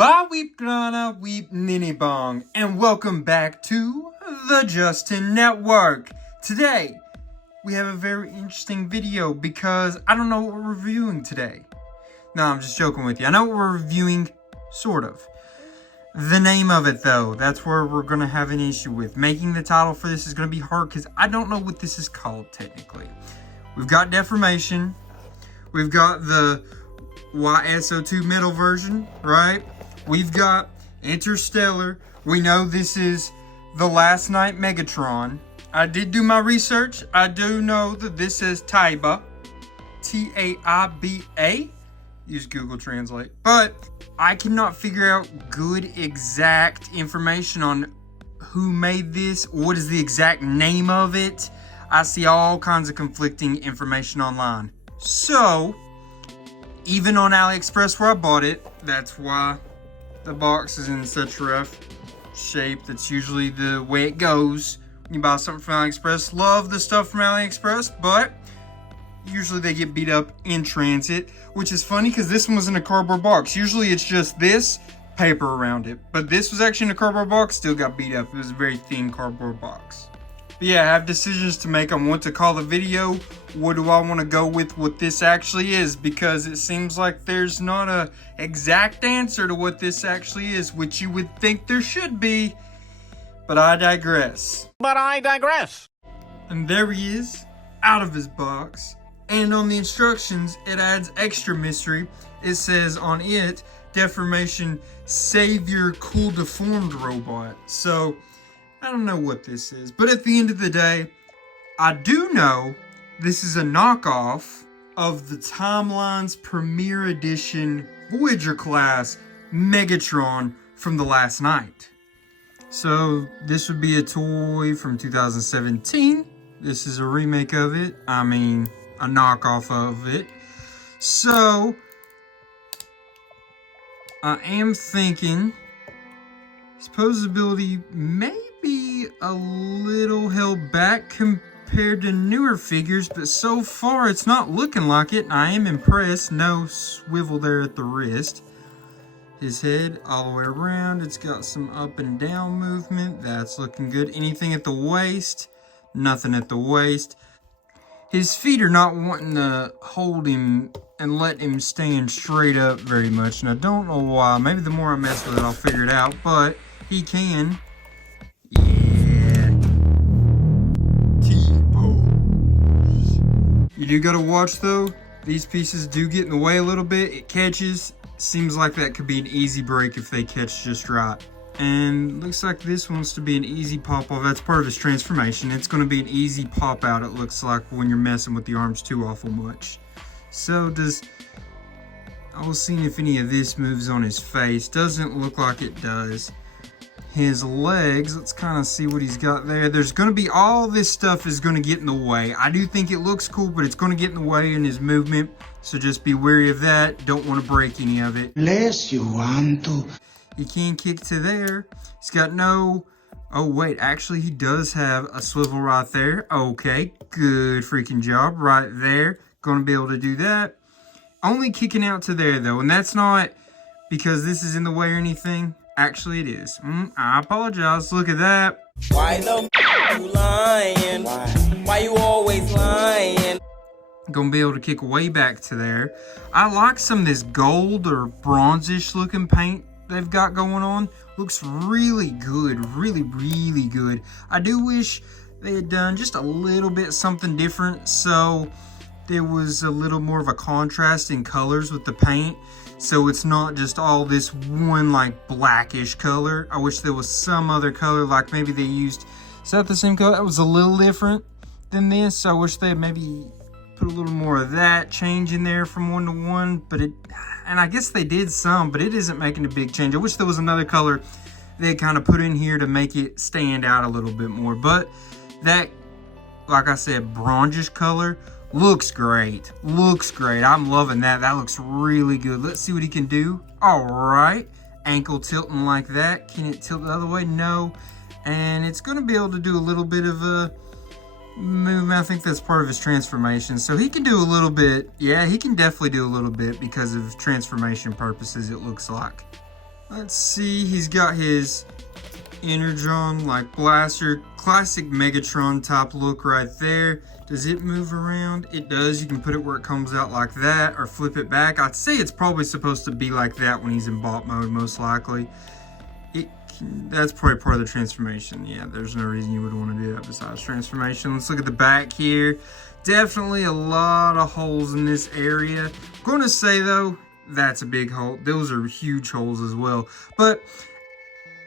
Ba weep grana weep ninny bong, and welcome back to the Justin Network. Today, we have a very interesting video because I don't know what we're reviewing today. No, I'm just joking with you. I know what we're reviewing, sort of. The name of it, though, that's where we're going to have an issue with. Making the title for this is going to be hard because I don't know what this is called, technically. We've got Deformation. We've got the YS-02 middle version, right? We've got Interstellar. We know this is the Last Night Megatron. I did do my research. I do know that this is Taiba. T-A-I-B-A. Use Google Translate. But I cannot figure out good exact information on who made this. What is the exact name of it? I see all kinds of conflicting information online. So, even on AliExpress where I bought it, that's why the box is in such rough shape. That's usually the way it goes when you buy something from AliExpress. Love the stuff from AliExpress, but usually they get beat up in transit, which is funny because this one was in a cardboard box. Usually it's just this paper around it, but this was actually in a cardboard box, still got beat up. It was a very thin cardboard box. But yeah, I have decisions to make on what to call the video. What do I want to go with what this actually is? Because it seems like there's not a exact answer to what this actually is, which you would think there should be. But I digress. And there he is, out of his box. And on the instructions, it adds extra mystery. It says on it, Deformation, save your cool deformed robot. So, I don't know what this is, but at the end of the day, I do know this is a knockoff of the Timeline's Premier Edition Voyager class Megatron from the Last Night. So this would be a toy from 2017. This is a remake of it. I mean, a knockoff of it. So I am thinking his posability may be a little held back compared to newer figures, but so far it's not looking like it. I am impressed. No swivel there at the wrist. His head all the way around. It's got some up and down movement. That's looking good. Anything at the waist? Nothing at the waist. His feet are not wanting to hold him and let him stand straight up very much. And I don't know why. Maybe the more I mess with it, I'll figure it out. But he can. Yeah. T-pose. You do gotta watch though. These pieces do get in the way a little bit. It catches. Seems like that could be an easy break if they catch just right. And looks like this wants to be an easy pop off. That's part of his transformation. It's going to be an easy pop out, it looks like, when you're messing with the arms too awful much. So I was seeing if any of this moves on his face. Doesn't look like it does. His legs, let's kind of see what he's got there. There's going to be, all this stuff is going to get in the way. I do think it looks cool, but it's going to get in the way in his movement. So just be wary of that. Don't want to break any of it. Unless you want to. He can kick to there. He's got no... Oh, wait. Actually, he does have a swivel right there. Okay. Good freaking job right there. Going to be able to do that. Only kicking out to there, though. And that's not because this is in the way or anything. Actually, it is. I apologize. Look at that. Why the you lying? Why you always lying? Gonna be able to kick way back to there. I like some of this gold or bronzish looking paint they've got going on. Looks really good. Really, really good. I do wish they had done just a little bit something different, so there was a little more of a contrast in colors with the paint. So it's not just all this one like blackish color. I wish there was some other color, like maybe they used, is that the same color? That was a little different than this. I wish they had maybe put a little more of that change in there from one to one, but it, and I guess they did some, but it isn't making a big change. I wish there was another color they kind of put in here to make it stand out a little bit more. But that, like I said, bronzish color looks great. Looks great. I'm loving that. That looks really good. Let's see what he can do. All right. Ankle tilting like that. Can it tilt the other way? No. And it's going to be able to do a little bit of a movement. I think that's part of his transformation. So he can do a little bit. Yeah, he can definitely do a little bit because of transformation purposes, it looks like. Let's see, he's got his Energon like blaster, classic Megatron type look right there. Does it move around? It does. You can put it where it comes out like that or flip it back. I'd say it's probably supposed to be like that when he's in bot mode, most likely. That's probably part of the transformation. Yeah, there's no reason you would want to do that besides transformation. Let's look at the back here. Definitely a lot of holes in this area. I'm going to say though, that's a big hole. Those are huge holes as well. But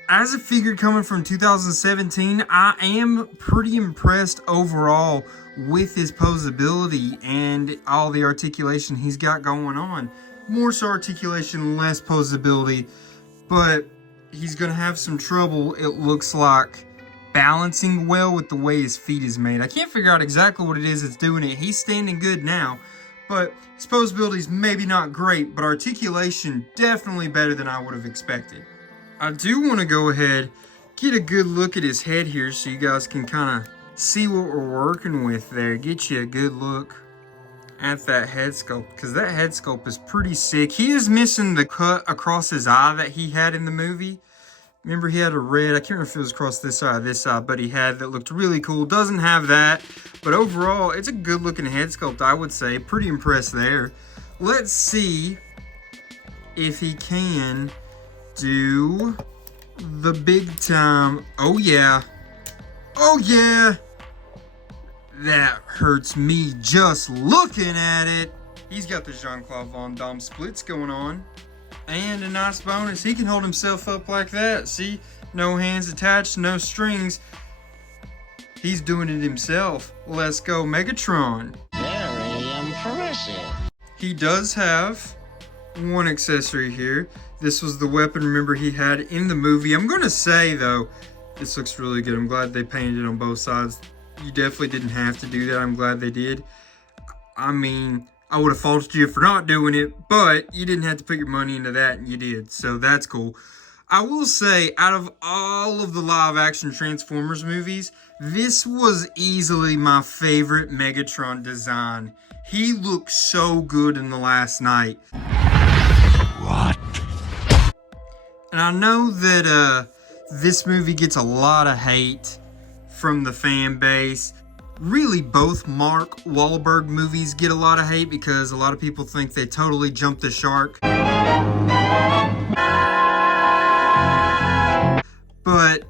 as a figure coming from 2017, I am pretty impressed overall with his posability and all the articulation he's got going on. More so articulation, less posability, but he's going to have some trouble, it looks like, balancing well with the way his feet is made. I can't figure out exactly what it is that's doing it. He's standing good now, but his posability is maybe not great, but articulation definitely better than I would have expected. I do want to go ahead, get a good look at his head here so you guys can kind of see what we're working with there. Get you a good look at that head sculpt, because that head sculpt is pretty sick. He is missing the cut across his eye that he had in the movie. Remember, he had a red, I can't remember if it was across this side, but he had that looked really cool. Doesn't have that, but overall, it's a good looking head sculpt, I would say. Pretty impressed there. Let's see if he can do the big time. Oh yeah. Oh yeah. That hurts me just looking at it. He's got the Jean-Claude Van Damme splits going on. And a nice bonus, he can hold himself up like that. See, no hands attached, no strings. He's doing it himself. Let's go Megatron. Very impressive. He does have one accessory here. This was the weapon, remember, he had in the movie. I'm gonna say though, this looks really good. I'm glad they painted it on both sides. You definitely didn't have to do that. I'm glad they did. I mean, I would have faulted you for not doing it, but you didn't have to put your money into that, and you did, so that's cool. I will say, out of all of the live-action Transformers movies, this was easily my favorite Megatron design. He looked so good in The Last Night. What? And I know that this movie gets a lot of hate from the fan base. Really, both Mark Wahlberg movies get a lot of hate because a lot of people think they totally jumped the shark. But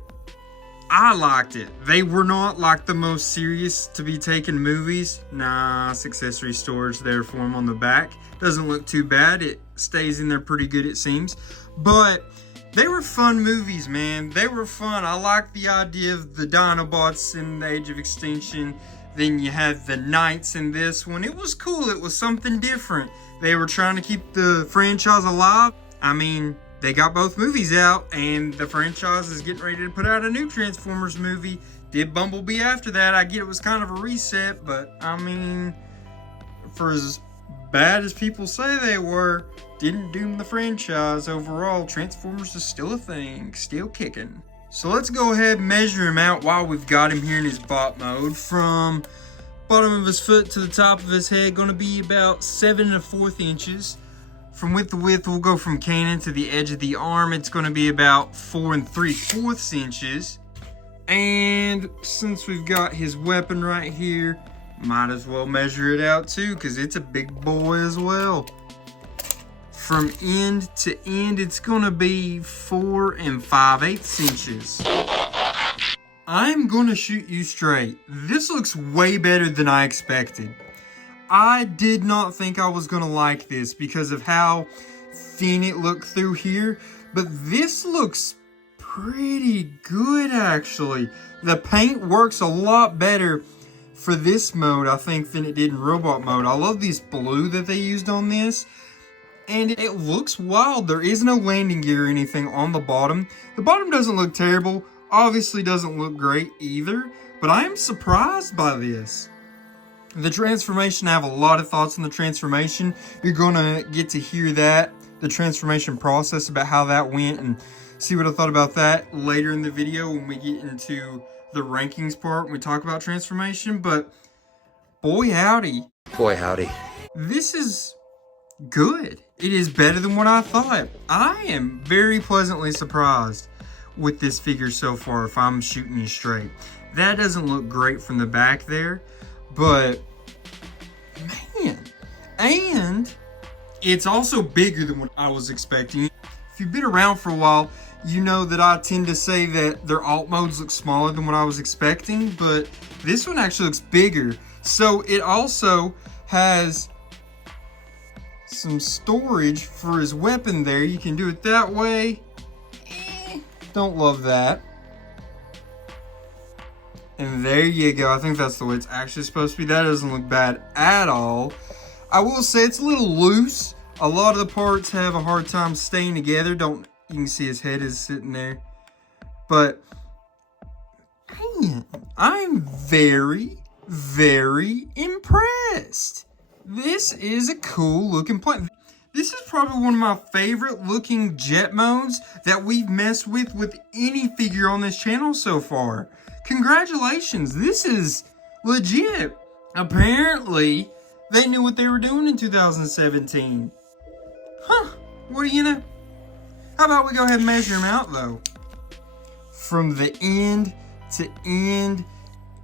I liked it. They were not like the most serious to be taken movies. Nice accessory storage there for them on the back. Doesn't look too bad. It stays in there pretty good, it seems. But they were fun movies, man. They were fun. I like the idea of the Dinobots in the Age of Extinction. Then you had the Knights in this one. It was cool. It was something different. They were trying to keep the franchise alive. I mean, they got both movies out, and the franchise is getting ready to put out a new Transformers movie. Did Bumblebee after that. I get it was kind of a reset, but I mean, for as bad as people say they were, didn't doom the franchise. Overall, Transformers is still a thing, still kicking. So let's go ahead and measure him out while we've got him here in his bot mode. From bottom of his foot to the top of his head, going to be about 7 1/4 inches. From width to width, we'll go from cannon to the edge of the arm. It's going to be about 4 3/4 inches. And since we've got his weapon right here, might as well measure it out too, because it's a big boy as well. From end to end, it's gonna be 4 5/8 inches. I'm gonna shoot you straight. This looks way better than I expected. I did not think I was gonna like this because of how thin it looked through here, but this looks pretty good actually. The paint works a lot better for this mode, I think, than it did in robot mode. I love this blue that they used on this. And it looks wild. There is no landing gear or anything on the bottom. The bottom doesn't look terrible. Obviously doesn't look great either. But I am surprised by this. The transformation, I have a lot of thoughts on the transformation. You're going to get to hear that. The transformation process, about how that went, and see what I thought about that later in the video when we get into the rankings part when we talk about transformation. But boy howdy. Boy howdy. This is good. It is better than what I thought. I am very pleasantly surprised with this figure so far, if I'm shooting you straight. That doesn't look great from the back there, but man, and it's also bigger than what I was expecting. If you've been around for a while, you know that I tend to say that their alt modes look smaller than what I was expecting, but this one actually looks bigger. So it also has some storage for his weapon there. You can do it that way. Don't love that. And there you go. I think that's the way it's actually supposed to be. That doesn't look bad at all. I will say it's a little loose. A lot of the parts have a hard time staying together. You can see his head is sitting there. But man, I'm very, very impressed. This is a cool looking plane. This is probably one of my favorite looking jet modes that we've messed with any figure on this channel so far. Congratulations, this is legit. Apparently, they knew what they were doing in 2017. Huh, what do you know? How about we go ahead and measure him out though? From the end to end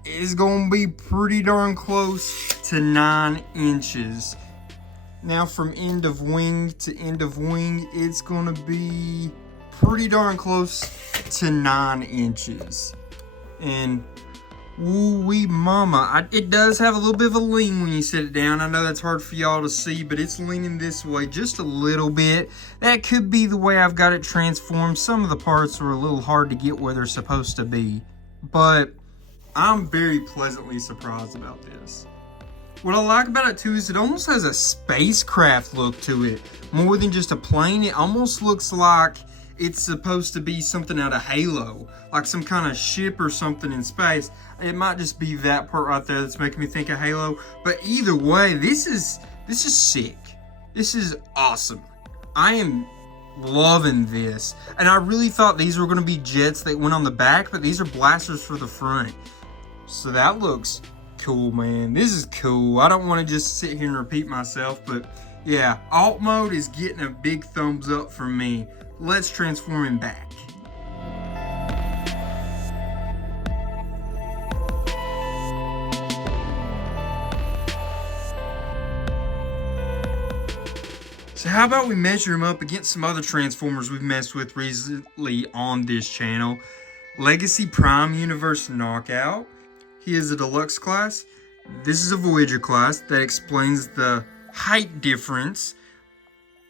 is gonna be pretty darn close to 9 inches. Now from end of wing to end of wing, it's gonna be pretty darn close to 9 inches. And woo-wee mama, it does have a little bit of a lean when you sit it down. I know that's hard for y'all to see, but it's leaning this way just a little bit. That could be the way I've got it transformed. Some of the parts are a little hard to get where they're supposed to be, but I'm very pleasantly surprised about this. What I like about it too is it almost has a spacecraft look to it. More than just a plane, it almost looks like it's supposed to be something out of Halo. Like some kind of ship or something in space. It might just be that part right there that's making me think of Halo. But either way, this is sick. This is awesome. I am loving this. And I really thought these were going to be jets that went on the back, but these are blasters for the front. So that looks cool, man. This is cool. I don't want to just sit here and repeat myself, but yeah, alt mode is getting a big thumbs up from me. Let's transform him back. So how about we measure him up against some other Transformers we've messed with recently on this channel. Legacy Prime Universe Knockout. He is a deluxe class. This is a Voyager class. That explains the height difference.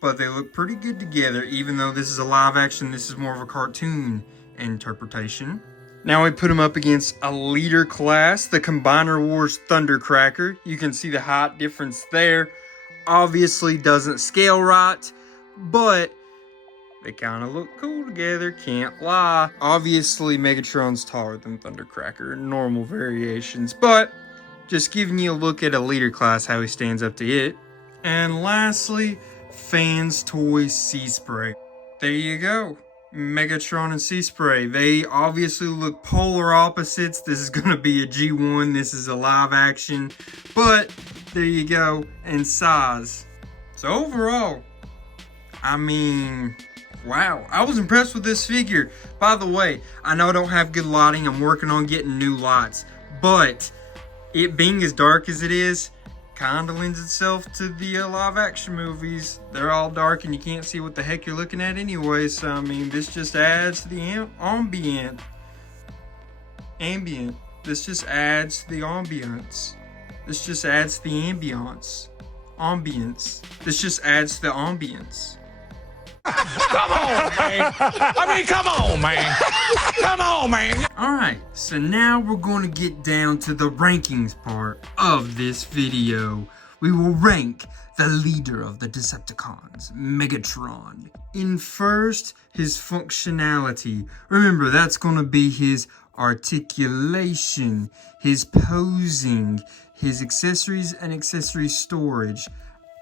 But they look pretty good together, even though this is a live action, this is more of a cartoon interpretation. Now we put him up against a leader class, the Combiner Wars Thundercracker. You can see the height difference there. Obviously doesn't scale right, but they kind of look cool together, can't lie. Obviously Megatron's taller than Thundercracker in normal variations, but just giving you a look at a leader class, how he stands up to it. And lastly, Fans Toys Sea Spray. There you go. Megatron and Sea Spray. They obviously look polar opposites. This is going to be a G1. This is a live action. But there you go. And size. So overall, I mean, wow. I was impressed with this figure. By the way, I know I don't have good lighting. I'm working on getting new lights. But it being as dark as it is, kind of lends itself to the live action movies. They're all dark and you can't see what the heck you're looking at anyway. So I mean, this just adds to the ambient. This just adds to the ambience. This just adds to the ambience. This just adds to the ambience. Come on, man. I mean, come on, man. Come on, man. Alright, so now we're going to get down to the rankings part of this video. We will rank the leader of the Decepticons, Megatron. In first, his functionality. Remember, that's going to be his articulation, his posing, his accessories and accessory storage.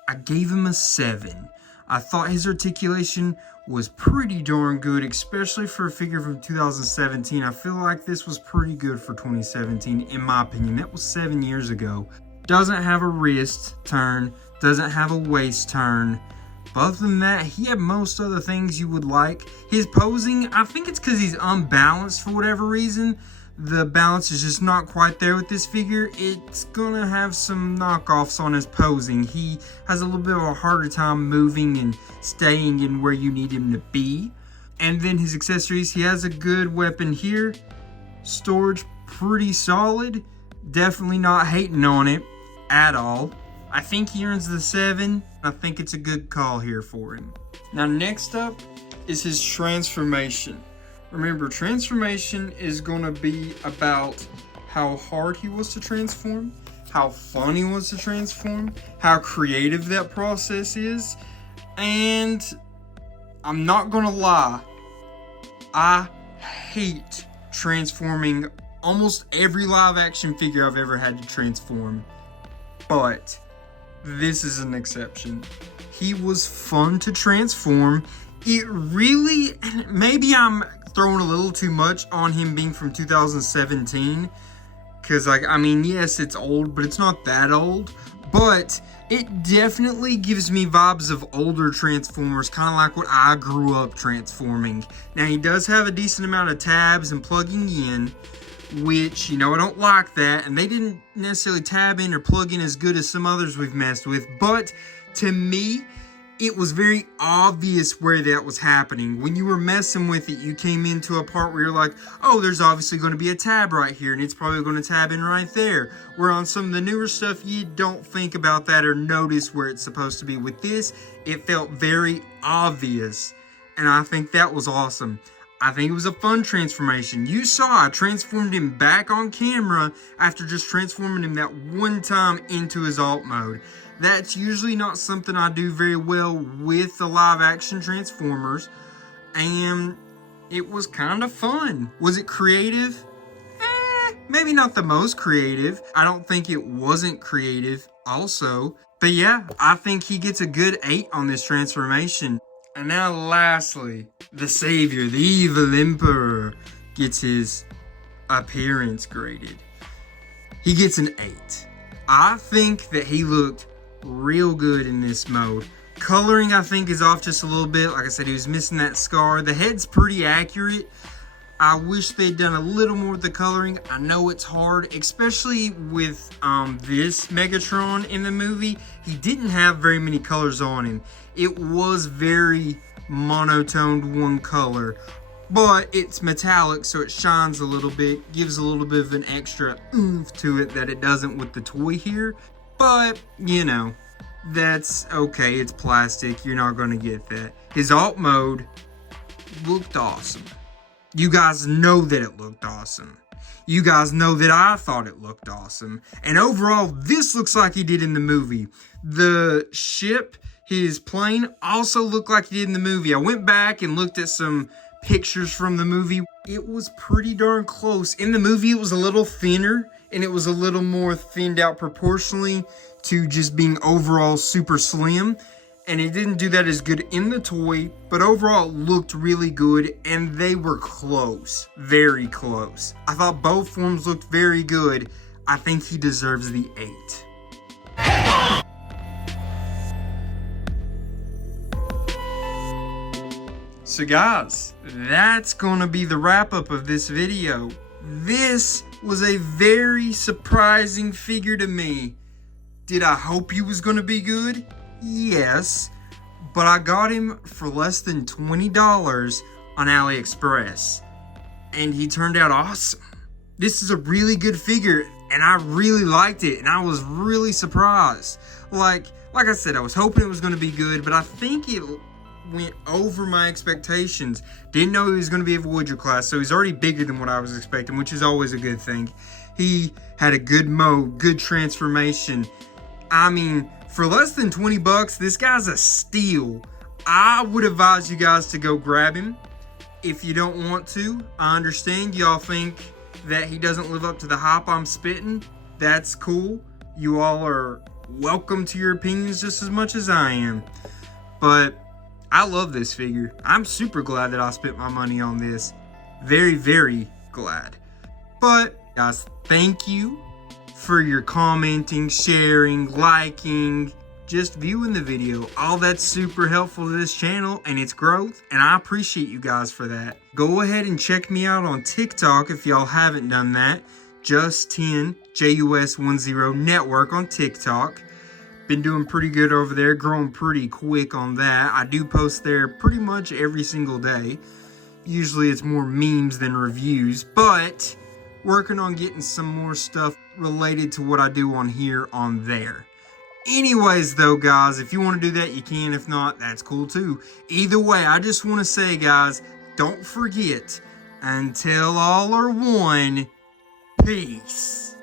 I gave him a 7. I thought his articulation was pretty darn good, especially for a figure from 2017. I feel like this was pretty good for 2017, in my opinion. That was 7 years ago. Doesn't have a wrist turn, Doesn't have a waist turn. But other than that, he had most other things you would like. His posing, I think it's because he's unbalanced for whatever reason. The balance is just not quite there with this figure. It's gonna have some knockoffs on his posing. He has a little bit of a harder time moving and staying in where you need him to be. And then his accessories, he has a good weapon here. Storage, pretty solid. Definitely not hating on it at all. I think he earns the 7. I think it's a good call here for him. Now next up is his transformation. Remember, transformation is going to be about how hard he was to transform, how fun he was to transform, how creative that process is, and I'm not going to lie, I hate transforming almost every live action figure I've ever had to transform, but this is an exception. He was fun to transform. It really, maybe I'm throwing a little too much on him being from 2017, because like, I mean, yes, it's old, but it's not that old, but it definitely gives me vibes of older Transformers, kind of like what I grew up transforming. Now, he does have a decent amount of tabs and plugging in, which, you know, I don't like that, and they didn't necessarily tab in or plug in as good as some others we've messed with, but to me, it was very obvious where that was happening. When you were messing with it, you came into a part where you're like, oh, there's obviously going to be a tab right here, and it's probably going to tab in right there. Where on some of the newer stuff, you don't think about that or notice where it's supposed to be. With this, it felt very obvious, and I think that was awesome. I think it was a fun transformation. You saw I transformed him back on camera after just transforming him that one time into his alt mode. That's usually not something I do very well with the live action Transformers, and it was kind of fun. Was it creative? Maybe not the most creative. I don't think it wasn't creative also, but yeah, I think he gets a good 8 on this transformation. And now lastly, the savior, the evil emperor, gets his appearance graded. He gets an 8. I think that he looked real good in this mode. Coloring, I think, is off just a little bit. Like I said, he was missing that scar. The head's pretty accurate. I wish they'd done a little more with the coloring. I know it's hard, especially with this Megatron in the movie. He didn't have very many colors on him. It was very monotoned one color, but it's metallic, so it shines a little bit, gives a little bit of an extra oomph to it that it doesn't with the toy here. But, you know, that's okay. It's plastic. You're not going to get that. His alt mode looked awesome. You guys know that it looked awesome. You guys know that I thought it looked awesome. And overall, this looks like he did in the movie. The ship, his plane, also looked like he did in the movie. I went back and looked at some pictures from the movie. It was pretty darn close. In the movie, it was a little thinner, and it was a little more thinned out proportionally to just being overall super slim. And it didn't do that as good in the toy, but overall it looked really good, and they were close, very close. I thought both forms looked very good. I think he deserves the 8. So guys, that's gonna be the wrap up of this video. This was a very surprising figure to me. Did I hope he was gonna be good? Yes, but I got him for less than $20 on AliExpress, and he turned out awesome. This is a really good figure, and I really liked it, and I was really surprised. Like I said, I was hoping it was going to be good, but I think it went over my expectations. Didn't know he was going to be a Voyager class, so he's already bigger than what I was expecting, which is always a good thing. He had a good mode, good transformation. I mean, for less than 20 bucks, this guy's a steal. I would advise you guys to go grab him. If you don't want to, I understand. Y'all think that he doesn't live up to the hype I'm spitting. That's cool. You all are welcome to your opinions just as much as I am. But I love this figure. I'm super glad that I spent my money on this. Very, very glad. But guys, thank you for your commenting, sharing, liking, just viewing the video. All that's super helpful to this channel and its growth, and I appreciate you guys for that. Go ahead and check me out on TikTok if y'all haven't done that. Just10 JUS10 Network on TikTok. Been doing pretty good over there, growing pretty quick on that. I do post there pretty much every single day. Usually it's more memes than reviews, but working on getting some more stuff related to what I do on here on there. Anyways though, guys, if you want to do that, you can. If not, that's cool too. Either way, I just want to say, guys, don't forget, until all are one, peace.